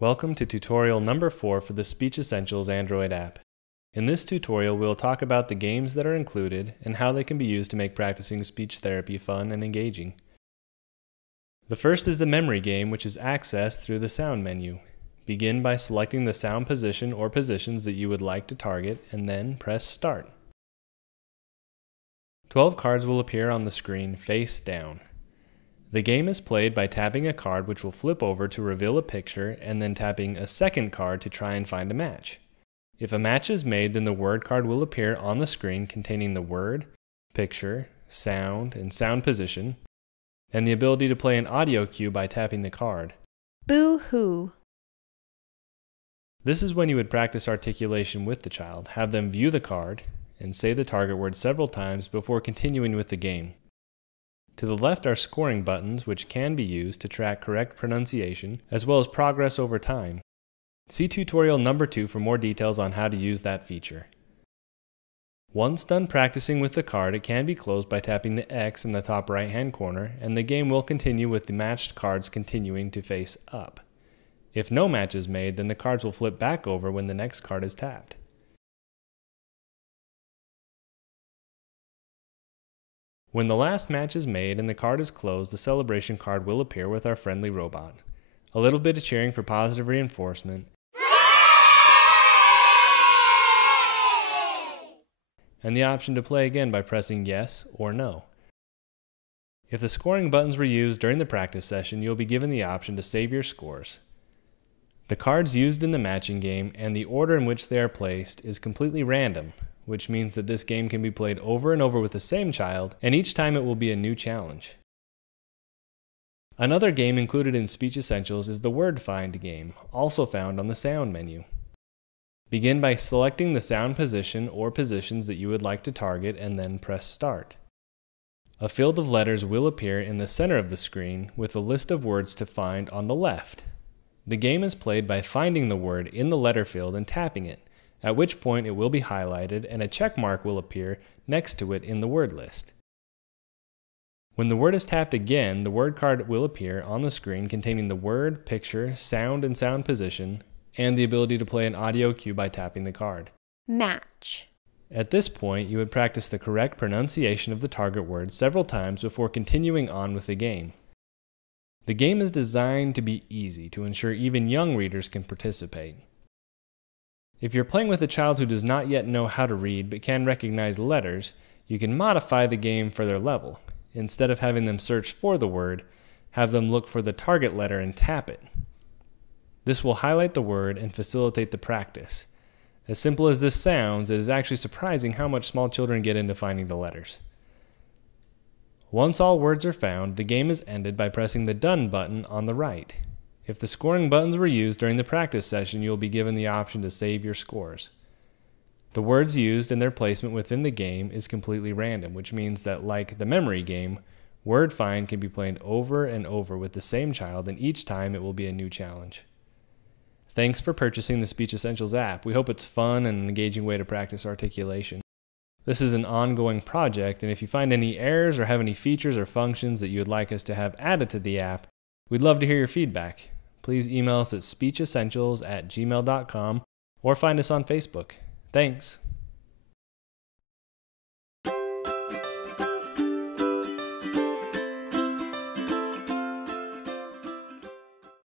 Welcome to tutorial number 4 for the Speech Essentials Android app. In this tutorial, we'll talk about the games that are included and how they can be used to make practicing speech therapy fun and engaging. The first is the memory game, which is accessed through the sound menu. Begin by selecting the sound position or positions that you would like to target and then press Start. 12 cards will appear on the screen face down. The game is played by tapping a card which will flip over to reveal a picture and then tapping a second card to try and find a match. If a match is made, then the word card will appear on the screen containing the word, picture, sound, and sound position, and the ability to play an audio cue by tapping the card. Boo-hoo. This is when you would practice articulation with the child, have them view the card, and say the target word several times before continuing with the game. To the left are scoring buttons, which can be used to track correct pronunciation, as well as progress over time. See tutorial number 2 for more details on how to use that feature. Once done practicing with the card, it can be closed by tapping the X in the top right-hand corner, and the game will continue with the matched cards continuing to face up. If no match is made, then the cards will flip back over when the next card is tapped. When the last match is made and the card is closed, the celebration card will appear with our friendly robot. A little bit of cheering for positive reinforcement, and the option to play again by pressing yes or no. If the scoring buttons were used during the practice session, you'll be given the option to save your scores. The cards used in the matching game and the order in which they are placed is completely random, which means that this game can be played over and over with the same child, and each time it will be a new challenge. Another game included in Speech Essentials is the Word Find game, also found on the sound menu. Begin by selecting the sound position or positions that you would like to target and then press Start. A field of letters will appear in the center of the screen with a list of words to find on the left. The game is played by finding the word in the letter field and tapping it, at which point it will be highlighted and a check mark will appear next to it in the word list. When the word is tapped again, the word card will appear on the screen containing the word, picture, sound, and sound position, and the ability to play an audio cue by tapping the card. Match. At this point, you would practice the correct pronunciation of the target word several times before continuing on with the game. The game is designed to be easy to ensure even young readers can participate. If you're playing with a child who does not yet know how to read but can recognize letters, you can modify the game for their level. Instead of having them search for the word, have them look for the target letter and tap it. This will highlight the word and facilitate the practice. As simple as this sounds, it is actually surprising how much small children get into finding the letters. Once all words are found, the game is ended by pressing the Done button on the right. If the scoring buttons were used during the practice session, you'll be given the option to save your scores. The words used and their placement within the game is completely random, which means that, like the memory game, Word Find can be played over and over with the same child, and each time it will be a new challenge. Thanks for purchasing the Speech Essentials app. We hope it's fun and an engaging way to practice articulation. This is an ongoing project, and if you find any errors or have any features or functions that you would like us to have added to the app, we'd love to hear your feedback. Please email us at speechessentials@gmail.com or find us on Facebook. Thanks.